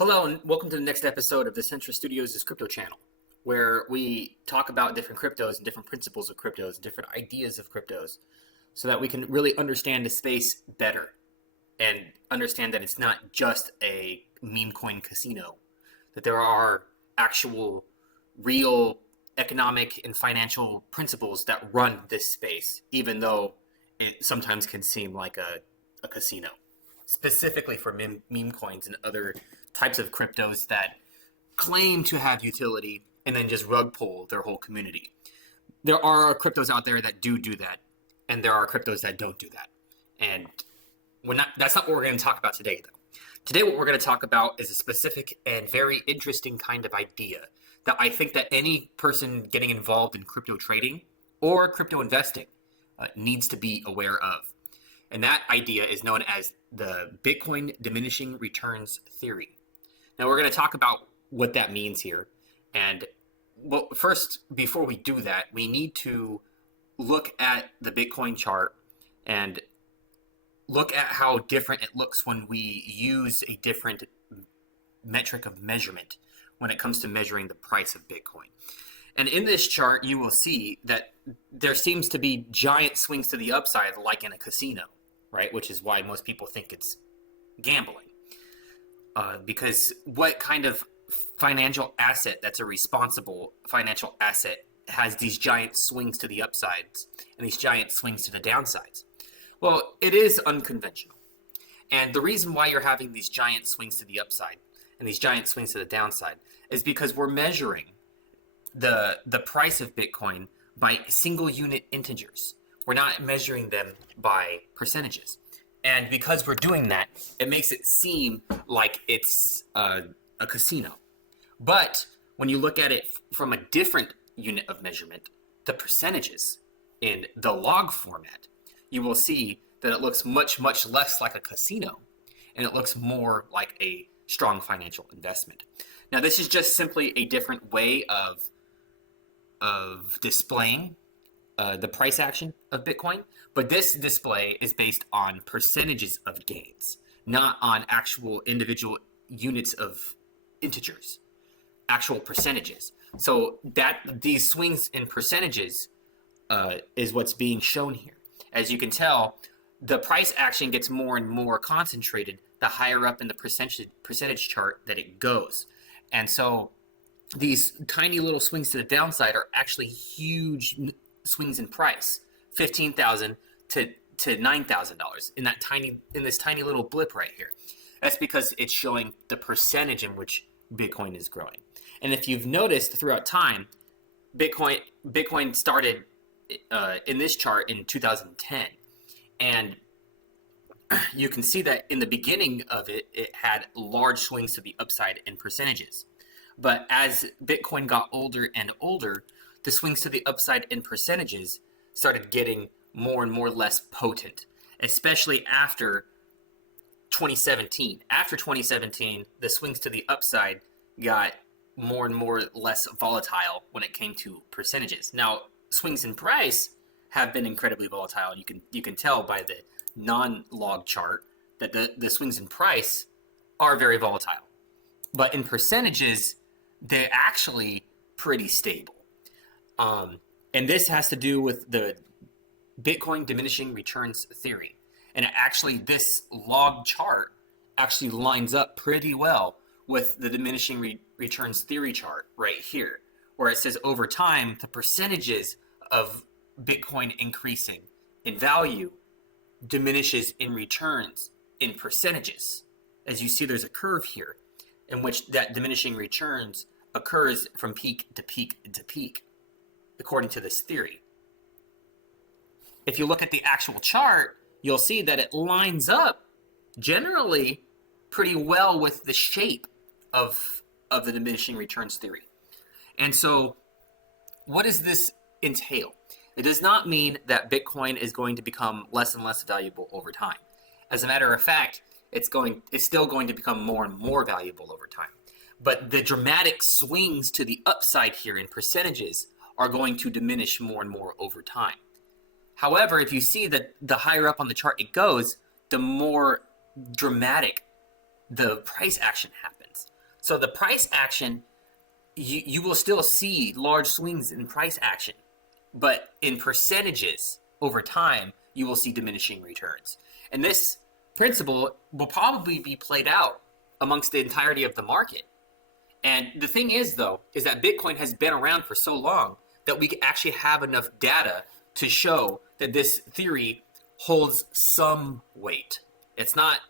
Hello and welcome to the next episode of the Centra Studios' crypto channel, where we talk about different cryptos and different principles of cryptos and different ideas of cryptos so that we can really understand the space better and understand that it's not just a meme coin casino, that there are actual real economic and financial principles that run this space, even though it sometimes can seem like a casino, specifically for meme coins and other types of cryptos that claim to have utility and then just rug pull their whole community. There are cryptos out there that do that, and there are cryptos that don't do that. And that's not what we're going to talk about today, though. Today, what we're going to talk about is a specific and very interesting kind of idea that I think that any person getting involved in crypto trading or crypto investing needs to be aware of. And that idea is known as the Bitcoin Diminishing Returns Theory. Now, we're going to talk about what that means here. And well, first, before we do that, we need to look at the Bitcoin chart and look at how different it looks when we use a different metric of measurement when it comes to measuring the price of Bitcoin. And in this chart, you will see that there seems to be giant swings to the upside, like in a casino, right? Which is why most people think it's gambling. Because what kind of financial asset that's a responsible financial asset has these giant swings to the upsides and these giant swings to the downsides? Well, it is unconventional. And the reason why you're having these giant swings to the upside and these giant swings to the downside is because we're measuring the price of Bitcoin by single unit integers. We're not measuring them by percentages. And because we're doing that, it makes it seem like it's a casino. But when you look at it from a different unit of measurement, the percentages in the log format, you will see that it looks much, much less like a casino, and it looks more like a strong financial investment. Now, this is just simply a different way of displaying the price action of Bitcoin, but this display is based on percentages of gains, not on actual individual units of integers, actual percentages. So that these swings in percentages is what's being shown here. As you can tell, the price action gets more and more concentrated the higher up in the percentage chart that it goes. And so these tiny little swings to the downside are actually huge swings in price, $15,000 to $9,000 in this tiny little blip right here. That's because it's showing the percentage in which Bitcoin is growing. And if you've noticed throughout time, Bitcoin started in this chart in 2010, and you can see that in the beginning of it, it had large swings to the upside in percentages. But as Bitcoin got older and older, the swings to the upside in percentages started getting more and more less potent, especially after 2017. After 2017, the swings to the upside got more and more less volatile when it came to percentages. Now, swings in price have been incredibly volatile. You can tell by the non-log chart that the swings in price are very volatile. But in percentages, they're actually pretty stable. And this has to do with the Bitcoin Diminishing Returns Theory. And actually, this log chart actually lines up pretty well with the Diminishing Returns Theory chart right here, where it says over time, the percentages of Bitcoin increasing in value diminishes in returns in percentages. As you see, there's a curve here in which that diminishing returns occurs from peak to peak to peak, according to this theory. If you look at the actual chart, you'll see that it lines up generally pretty well with the shape of the diminishing returns theory. And so what does this entail? It does not mean that Bitcoin is going to become less and less valuable over time. As a matter of fact, it's still going to become more and more valuable over time. But the dramatic swings to the upside here in percentages are going to diminish more and more over time. However, if you see that the higher up on the chart it goes, the more dramatic the price action happens. So the price action, you will still see large swings in price action, but in percentages over time, you will see diminishing returns. And this principle will probably be played out amongst the entirety of the market. And the thing is, though, is that Bitcoin has been around for so long that we actually have enough data to show that this theory holds some weight. It's not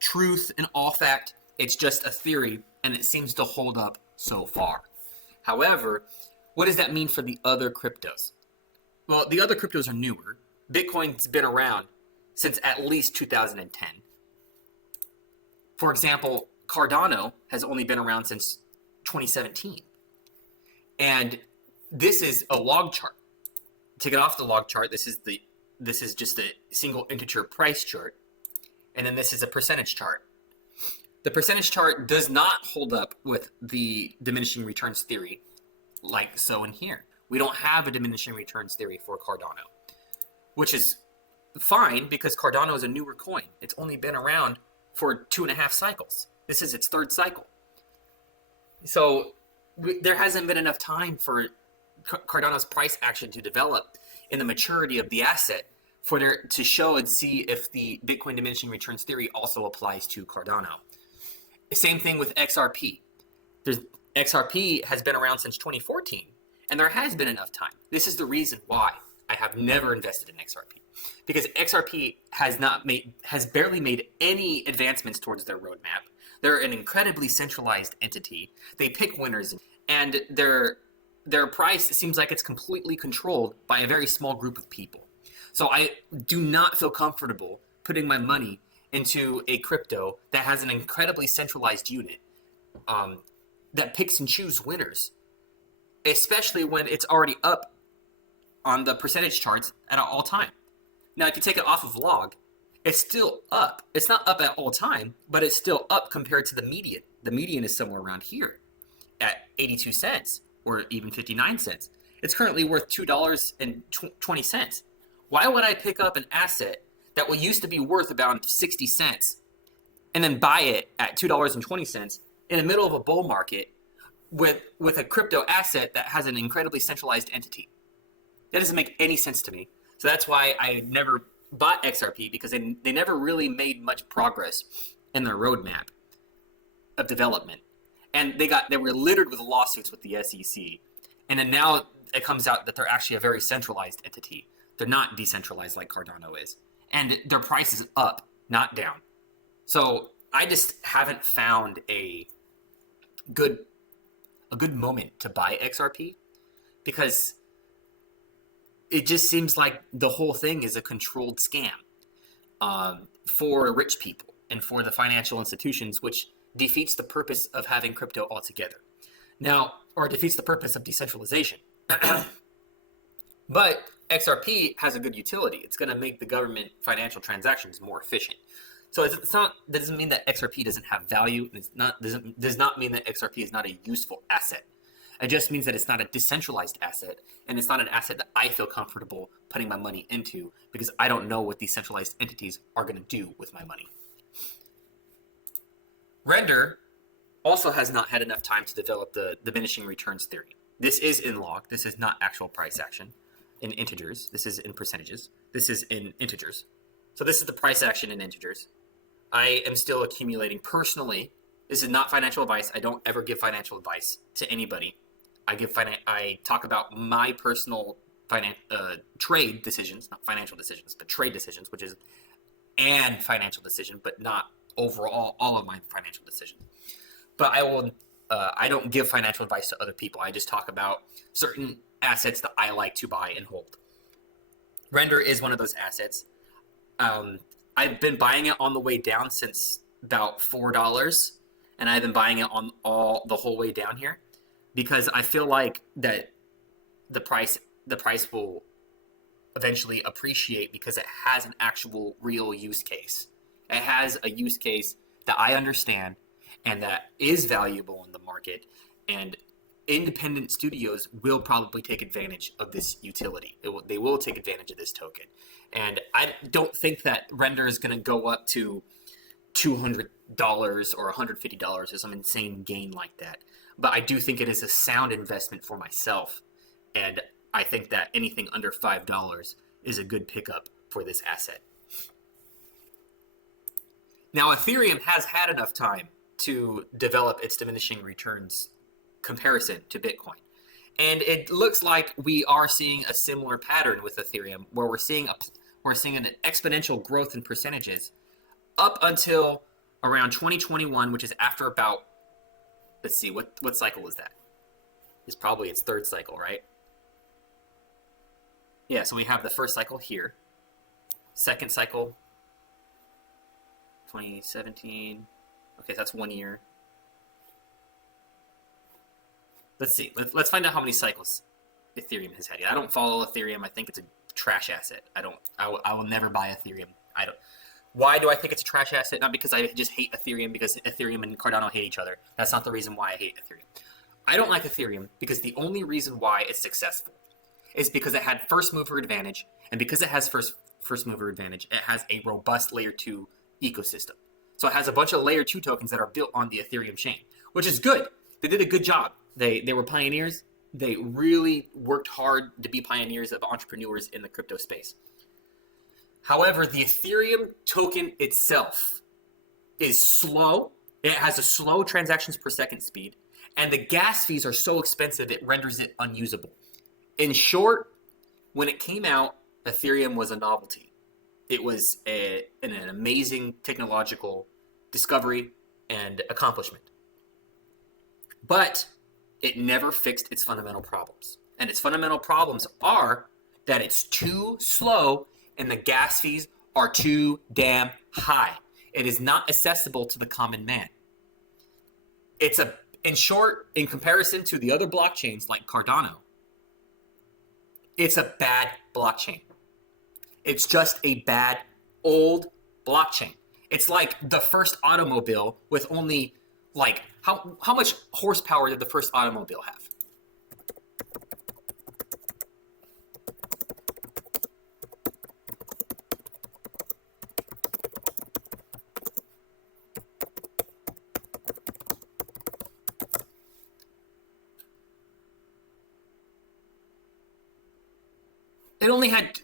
truth in all fact, it's just a theory, and it seems to hold up so far. However, what does that mean for the other cryptos? Well, the other cryptos are newer. Bitcoin's been around since at least 2010. For example, Cardano has only been around since 2017. And this is a log chart. To get off the log chart, this is just a single integer price chart. And then this is a percentage chart. The percentage chart does not hold up with the diminishing returns theory like so in here. We don't have a diminishing returns theory for Cardano, which is fine because Cardano is a newer coin. It's only been around for 2.5 cycles. This is its third cycle. So there hasn't been enough time for Cardano's price action to develop in the maturity of the asset for there to show and see if the Bitcoin diminishing returns theory also applies to Cardano. Same thing with XRP. XRP has been around since 2014, and there has been enough time. This is the reason why I have never invested in XRP, because XRP has barely made any advancements towards their roadmap. They're an incredibly centralized entity. They pick winners, and their price seems like it's completely controlled by a very small group of people. So I do not feel comfortable putting my money into a crypto that has an incredibly centralized unit that picks and chooses winners, especially when it's already up on the percentage charts at all time. Now, if you take it off of log, it's still up. It's not up at all time, but it's still up compared to the median. The median is somewhere around here at 82 cents or even 59 cents. It's currently worth $2.20. Why would I pick up an asset that used to be worth about 60 cents and then buy it at $2.20 in the middle of a bull market with a crypto asset that has an incredibly centralized entity? That doesn't make any sense to me. So that's why I never bought XRP, because they never really made much progress in their roadmap of development. And they were littered with lawsuits with the SEC. And then now it comes out that they're actually a very centralized entity. They're not decentralized like Cardano is. And their price is up, not down. So I just haven't found a good moment to buy XRP, because it just seems like the whole thing is a controlled scam for rich people and for the financial institutions, which defeats the purpose of having crypto altogether. Now, or defeats the purpose of decentralization. But XRP has a good utility. It's going to make the government financial transactions more efficient. So that doesn't mean that XRP doesn't have value. Does not mean that XRP is not a useful asset. It just means that it's not a decentralized asset, and it's not an asset that I feel comfortable putting my money into, because I don't know what these centralized entities are going to do with my money. Render also has not had enough time to develop the diminishing returns theory. This is in log. This is not actual price action in integers. This is in percentages. This is in integers. So this is the price action in integers. I am still accumulating personally. This is not financial advice. I don't ever give financial advice to anybody. I talk about my personal trade decisions, not financial decisions, but trade decisions, and financial decision, but not overall all of my financial decisions. But I don't give financial advice to other people. I just talk about certain assets that I like to buy and hold. Render is one of those assets. I've been buying it on the way down since about $4, and I've been buying it on the whole way down here, because I feel like that the price will eventually appreciate, because it has an actual real use case. It has a use case that I understand and that is valuable in the market, and independent studios will probably take advantage of this utility. They will take advantage of this token. And I don't think that Render is going to go up to $200 or $150 or some insane gain like that. But I do think it is a sound investment for myself. And I think that anything under $5 is a good pickup for this asset. Now, Ethereum has had enough time to develop its diminishing returns comparison to Bitcoin. And it looks like we are seeing a similar pattern with Ethereum, where we're seeing an exponential growth in percentages up until around 2021, which is after about, let's see, what cycle is that? It's probably its third cycle, right? Yeah, so we have the first cycle here. Second cycle, 2017. Okay, so that's 1 year. Let's see. Let's find out how many cycles Ethereum has had. I don't follow Ethereum. I think it's a trash asset. I will never buy Ethereum. Why do I think it's a trash asset? Not because I just hate Ethereum, because Ethereum and Cardano hate each other. That's not the reason why I hate Ethereum. I don't like Ethereum because the only reason why it's successful is because it had first mover advantage, and because it has first mover advantage, it has a robust layer 2 ecosystem. So it has a bunch of layer 2 tokens that are built on the Ethereum chain, which is good. They did a good job. They were pioneers. They really worked hard to be pioneers of entrepreneurs in the crypto space. However, the Ethereum token itself is slow. It has a slow transactions per second speed, and the gas fees are so expensive it renders it unusable. In short, when it came out, Ethereum was a novelty. It was an amazing technological discovery and accomplishment. But it never fixed its fundamental problems. And its fundamental problems are that it's too slow and the gas fees are too damn high. It is not accessible to the common man. In short, in comparison to the other blockchains like Cardano, it's a bad blockchain. It's just a bad old blockchain. It's like the first automobile with only how much horsepower did the first automobile have?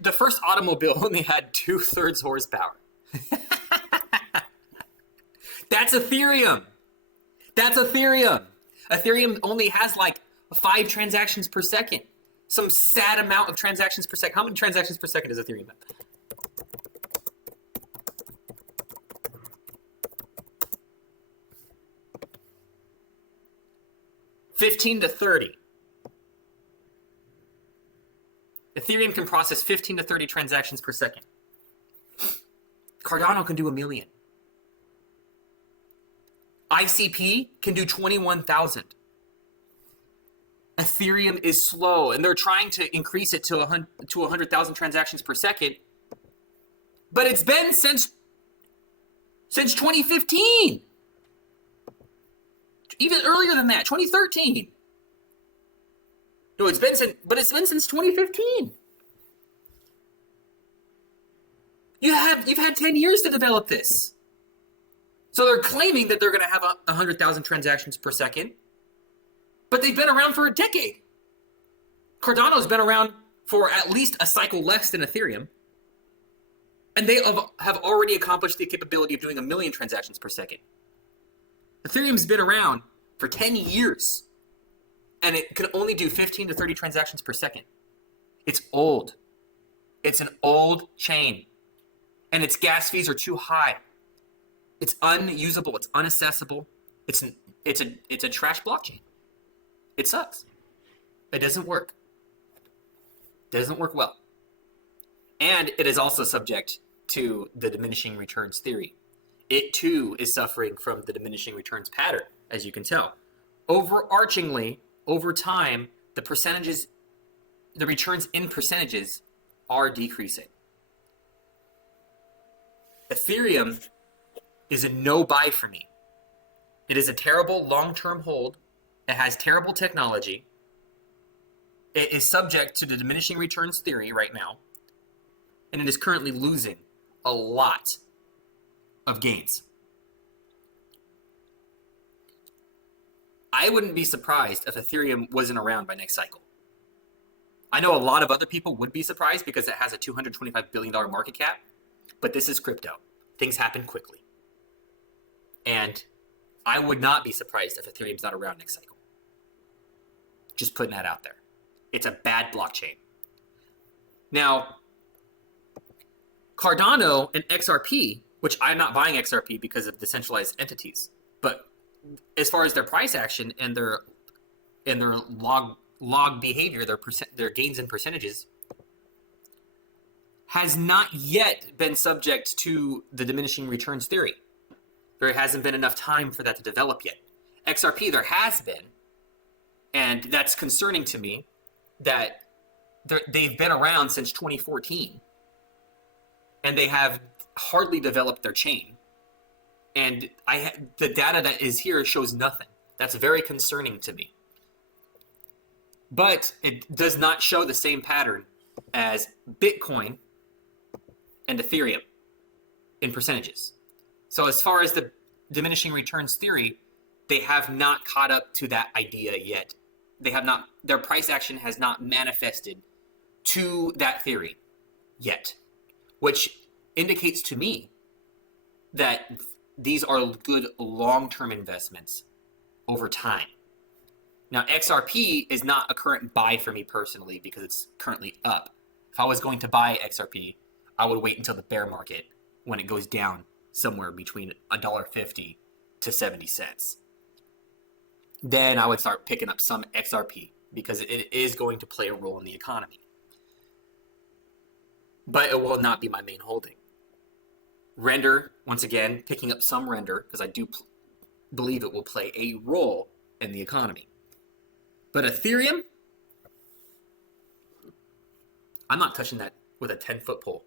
The first automobile only had 2/3 horsepower. That's Ethereum. Ethereum only has 5 transactions per second. Some sad amount of transactions per second. How many transactions per second does Ethereum have? $15 to $30. Ethereum can process 15 to 30 transactions per second. Cardano can do 1 million. ICP can do 21,000. Ethereum is slow, and they're trying to increase it to 100,000 transactions per second. But it's been since 2015. Even earlier than that, 2013. No, it's been since 2015. You've had 10 years to develop this. So they're claiming that they're going to have 100,000 transactions per second, but they've been around for a decade. Cardano's been around for at least a cycle less than Ethereum, and they have already accomplished the capability of doing 1 million transactions per second. Ethereum's been around for 10 years, and it can only do 15 to 30 transactions per second. It's old. It's an old chain, and its gas fees are too high. It's unusable. It's unaccessible. It's a trash blockchain. It sucks. It doesn't work. It doesn't work well. And it is also subject to the diminishing returns theory. It too is suffering from the diminishing returns pattern, as you can tell. Overarchingly, over time, the returns in percentages are decreasing. Ethereum is a no buy for me. It is a terrible long-term hold. It has terrible technology. It is subject to the diminishing returns theory right now. And it is currently losing a lot of gains. I wouldn't be surprised if Ethereum wasn't around by next cycle. I know a lot of other people would be surprised because it has a $225 billion market cap, but this is crypto. Things happen quickly. And I would not be surprised if Ethereum's not around next cycle. Just putting that out there. It's a bad blockchain. Now, Cardano and XRP, which I'm not buying XRP because of decentralized entities, but as far as their price action and their log behavior, their gains in percentages, has not yet been subject to the diminishing returns theory. There hasn't been enough time for that to develop yet. XRP, there has been, and that's concerning to me that they've been around since 2014, and they have hardly developed their chain. And the data that is here shows nothing. That's very concerning to me. But it does not show the same pattern as Bitcoin and Ethereum in percentages. So as far as the diminishing returns theory, they have not caught up to that idea yet. They have not, their price action has not manifested to that theory yet, which indicates to me that these are good long-term investments over time. Now, XRP is not a current buy for me personally because it's currently up. If I was going to buy XRP, I would wait until the bear market when it goes down somewhere between $1.50 to 70 cents. Then I would start picking up some XRP because it is going to play a role in the economy. But it will not be my main holding. Render, once again, picking up some render because I do believe it will play a role in the economy. But Ethereum, I'm not touching that with a 10-foot pole.